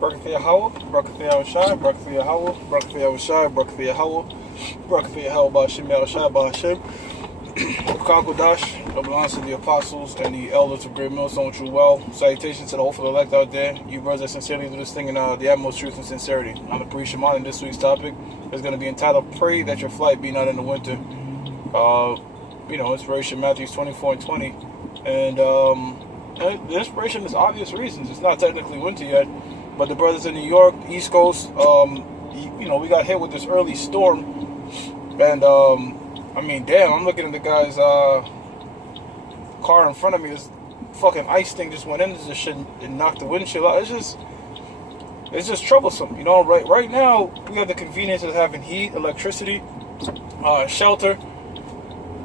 Barakatha Yahweh, Barakatha Yahushai, Barakatha Yahweh, Barakatha Yahushai, Barakatha Yahweh, Barakatha Yahweh, Ba'ashem Yahushai, Ba'ashem. Kakodash, belongs to the apostles and the elders of Great Millstone, which you well. Salutations to the hopeful elect out there. You brothers that sincerely do this thing in the utmost truth and sincerity. I'm the Priest Shimon, and this week's topic is going to be entitled, Pray That Your Flight Be Not in the Winter. Inspiration Matthew 24 and 20. And the inspiration is obvious reasons. It's not technically winter yet, but the brothers in New York, East Coast, we got hit with this early storm, and damn, I'm looking at the guy's car in front of me. This fucking ice thing just went into this shit and knocked the windshield out. It's just troublesome, Right now, we have the convenience of having heat, electricity, shelter,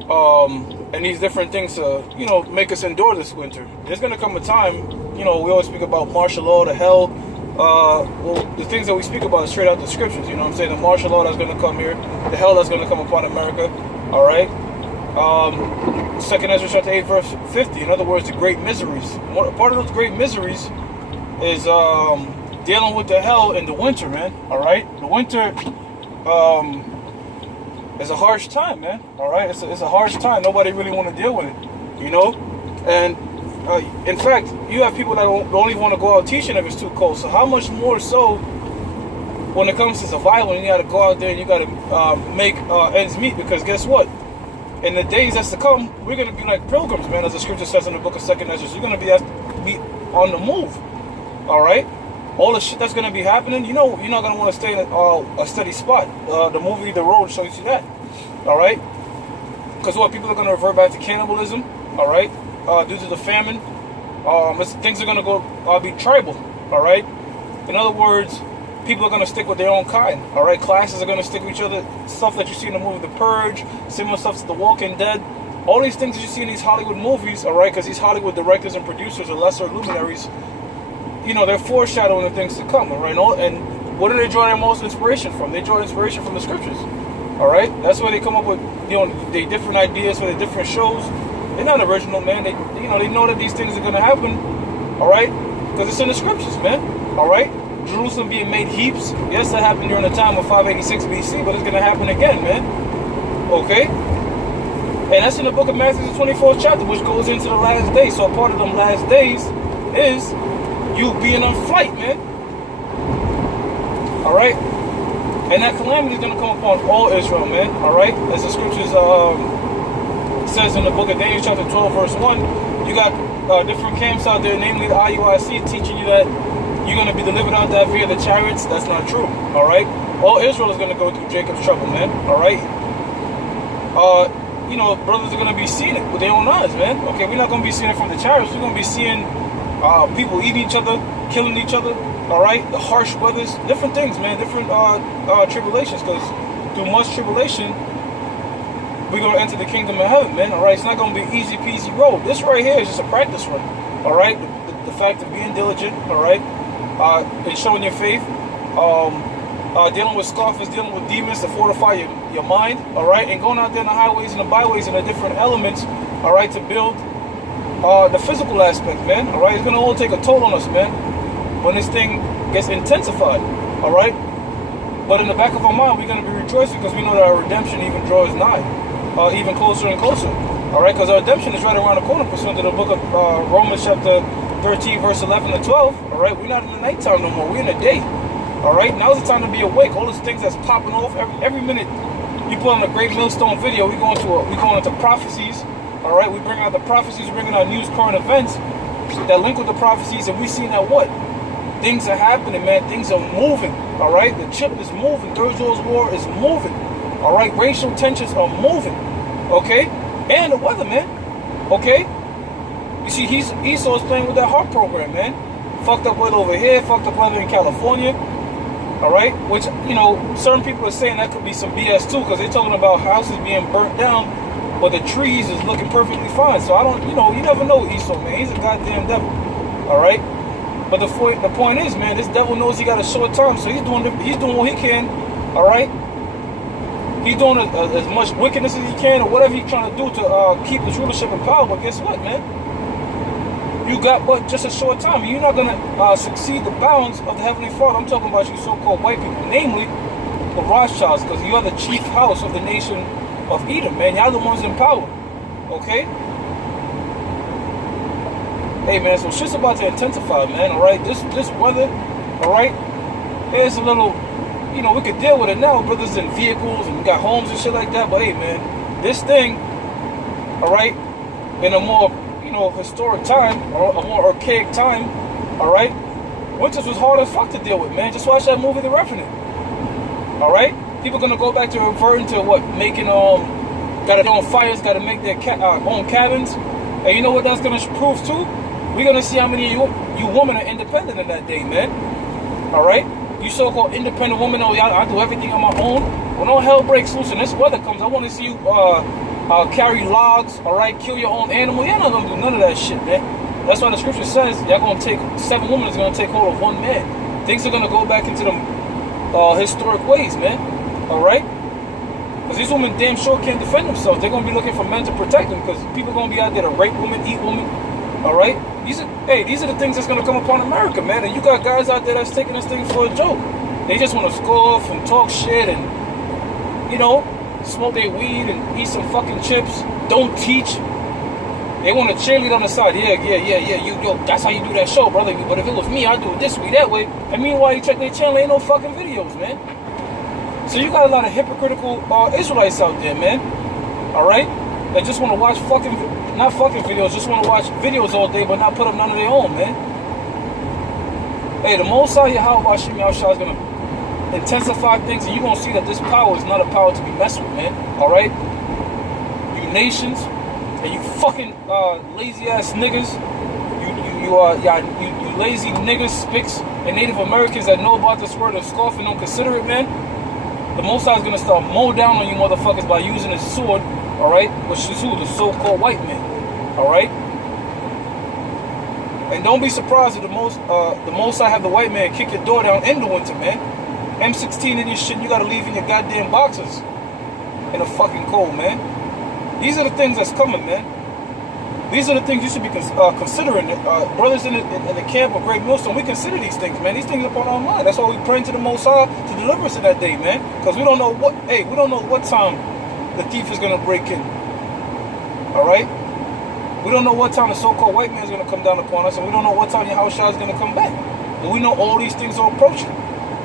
and these different things to, make us endure this winter. There's gonna come a time, we always speak about martial law, the hell. The things that we speak about is straight out the scriptures. You know what I'm saying? The martial law that's going to come here, the hell that's going to come upon America. All right. 2nd Ezra chapter 8 verse 50. In other words, the great miseries. Part of those great miseries is dealing with the hell in the winter, man. All right. The winter is a harsh time, man. All right. It's a harsh time. Nobody really want to deal with it. And in fact, you have people that don't even want to go out teaching if it's too cold. So how much more so when it comes to survival, and you got to go out there and you got to make ends meet? Because guess what? In the days that's to come, we're going to be like pilgrims, man, as the scripture says in the book of 2nd Ezra. You're going to be on the move, all right? All the shit that's going to be happening, you're not going to want to stay in a steady spot. The movie The Road shows you that, all right? Because people are going to revert back to cannibalism, all right? Due to the famine, things are going to be tribal, all right? In other words, people are going to stick with their own kind, all right? Classes are going to stick with each other. Stuff that you see in the movie The Purge, similar stuff to The Walking Dead. All these things that you see in these Hollywood movies, all right? Because these Hollywood directors and producers are lesser luminaries. They're foreshadowing the things to come, all right? And what do they draw their most inspiration from? They draw inspiration from the scriptures, all right? That's where they come up with, the different ideas for the different shows. They're not original, man. They know that these things are going to happen, all right? Because it's in the scriptures, man, all right? Jerusalem being made heaps. Yes, that happened during the time of 586 BC, but it's going to happen again, man, okay? And that's in the book of Matthew, the 24th chapter, which goes into the last days. So a part of them last days is you being on flight, man, all right? And that calamity is going to come upon all Israel, man, all right? As the scriptures says in the book of Daniel chapter 12 verse 1, you got different camps out there, namely the IUIC, teaching you that you're going to be delivered out that via the chariots. That's not true, all right? All Israel is going to go through Jacob's trouble, man, all right? Brothers are going to be seeing it with their own eyes, man, okay? We're not going to be seeing it from the chariots. We're going to be seeing people eating each other, killing each other, all right? The harsh weathers, different things, man, different tribulations, because through much tribulation, we're going to enter the kingdom of heaven, man, all right? It's not going to be an easy peasy road. This right here is just a practice run, all right? The fact of being diligent, all right? And showing your faith, dealing with scoffers, dealing with demons to fortify your mind, all right? And going out there in the highways and the byways and the different elements, all right, to build the physical aspect, man, all right? It's going to all take a toll on us, man, when this thing gets intensified, all right? But in the back of our mind, we're going to be rejoicing because we know that our redemption even draws nigh. Even closer and closer, all right? Because our redemption is right around the corner, pursuant to the book of Romans chapter 13, verse 11 to 12, all right? We're not in the nighttime no more. We're in the day, all right? Now's the time to be awake. All those things that's popping off every minute. You put on a Great Millstone video, we going into prophecies, all right? We bring out the prophecies, bringing out news, current events that link with the prophecies, and we see that what? Things are happening, man. Things are moving, all right? The chip is moving. Third World War is moving. All right, racial tensions are moving, okay? And the weather, man, okay? You see, Esau's playing with that heart program, man. Fucked up weather over here, fucked up weather in California, all right? Which, certain people are saying that could be some BS too, because they're talking about houses being burnt down, but the trees is looking perfectly fine. So I don't, you never know Esau, man. He's a goddamn devil, all right? But the point is, man, this devil knows he got a short time, so he's doing what he can, all right? He's doing as much wickedness as he can, or whatever he's trying to do to keep his rulership in power. But guess what, man? You got but just a short time. You're not going to succeed the bounds of the Heavenly Father. I'm talking about you so-called white people, namely the Rothschilds, because you are the chief house of the nation of Edom, man. Y'all the ones in power, okay? Hey, man, so shit's about to intensify, man, all right? This weather, all right, there's a little, you know, we could deal with it now, brothers in vehicles, and we got homes and shit like that, but hey, man, this thing, all right, in a more, you know, historic time, or a more archaic time, all right, winters was hard as fuck to deal with, man. Just watch that movie, The Revenant, all right? People gonna go back to reverting to what, making, gotta go on fires, gotta make their own cabins, and you know what that's gonna prove too? We're gonna see how many of you women are independent in that day, man, all right? You so-called independent women, oh, y'all, I do everything on my own. When all hell breaks loose and this weather comes, I want to see you carry logs, all right, kill your own animal. You're not going to do none of that shit, man. That's why the scripture says y'all going to take, 7 women is going to take hold of 1 man. Things are going to go back into the historic ways, man, all right? Because these women damn sure can't defend themselves. They're going to be looking for men to protect them because people are going to be out there to rape women, eat women, all right? These are the things that's going to come upon America, man. And you got guys out there that's taking this thing for a joke. They just want to score off and talk shit and, you know, smoke their weed and eat some fucking chips. Don't teach. They want to cheerlead on the side. Yeah. Yo, that's how you do that show, brother. But if it was me, I'd do it this way, that way. And meanwhile, you check their channel, ain't no fucking videos, man. So you got a lot of hypocritical Israelites out there, man. All right? They just want to watch not fucking videos, just want to watch videos all day, but not put up none of their own, man. Hey, the Most High Yahweh Hashem Yahushua is going to intensify things, and you're going to see that this power is not a power to be messed with, man. All right? You nations, and you fucking lazy-ass niggas, you lazy niggas, spicks, and Native Americans that know about this word and scoff and don't consider it, man. The Most High is going to start mow down on you motherfuckers by using his sword, all right? Which is who? The so-called white man, all right? And don't be surprised if the most High have the white man kick your door down in the winter, man. M16 in your shit, you got to leave in your goddamn boxes in the fucking cold, man. These are the things that's coming, man. These are the things you should be considering. Brothers in the camp of Great Millstone, we consider these things, man. These things are upon our mind. That's why we pray to the Most High to deliver us in that day, man. Because we don't know what time the thief is going to break in. All right? We don't know what time the so-called white man is going to come down upon us, and we don't know what time Yahushua is going to come back. But we know all these things are approaching.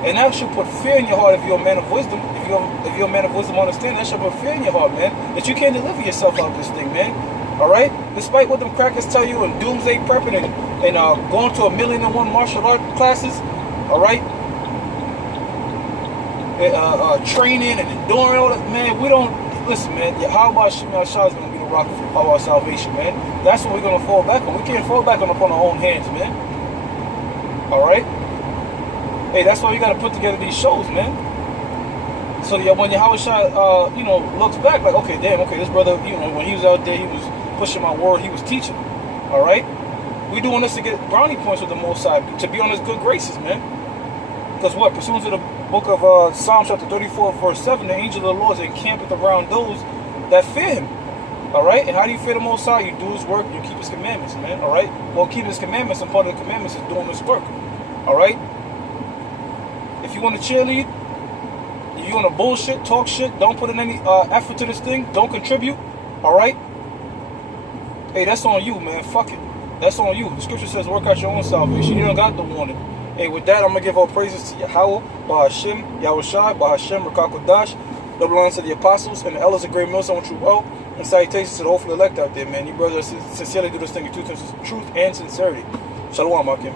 And that should put fear in your heart if you're a man of wisdom. If you're a man of wisdom, understand that should put fear in your heart, man. That you can't deliver yourself out of this thing, man. All right? Despite what them crackers tell you and doomsday prepping and going to 1,000,001 martial art classes, all right? Training and enduring all that, man, we don't, listen, man, Yahweh Hashem Yahushua is going to be the rock of our salvation, man. That's what we're going to fall back on. We can't fall back on upon our own hands, man. All right? Hey, that's why we got to put together these shows, man. So when Yahushua, you know, looks back, like, okay, damn, okay, this brother, you know, when he was out there, he was pushing my word, he was teaching. All right? We doing this to get brownie points with the Most High, to be on his good graces, man. Because what? Pursuant to the book of Psalms chapter 34, verse 7, the angel of the Lord is encampeth around those that fear him. All right? And how do you fear the Most High? You do his work, you keep his commandments, man. All right? Well, keeping his commandments, and part of the commandments is doing his work. All right? If you want to cheerlead, if you want to bullshit, talk shit, don't put in any effort to this thing, don't contribute, all right? Hey, that's on you, man. Fuck it. That's on you. The scripture says work out your own salvation. You don't got the warning. Hey, with that, I'm going to give all praises to Yahweh, Bahashem, Yahushai, Bahashem, Rakakodash, double honors to the apostles, and the elders of Great Millstone, true well, and salutations to the hopeful elect out there, man. You brothers sincerely do this thing in truth and sincerity. Shalom, Akim.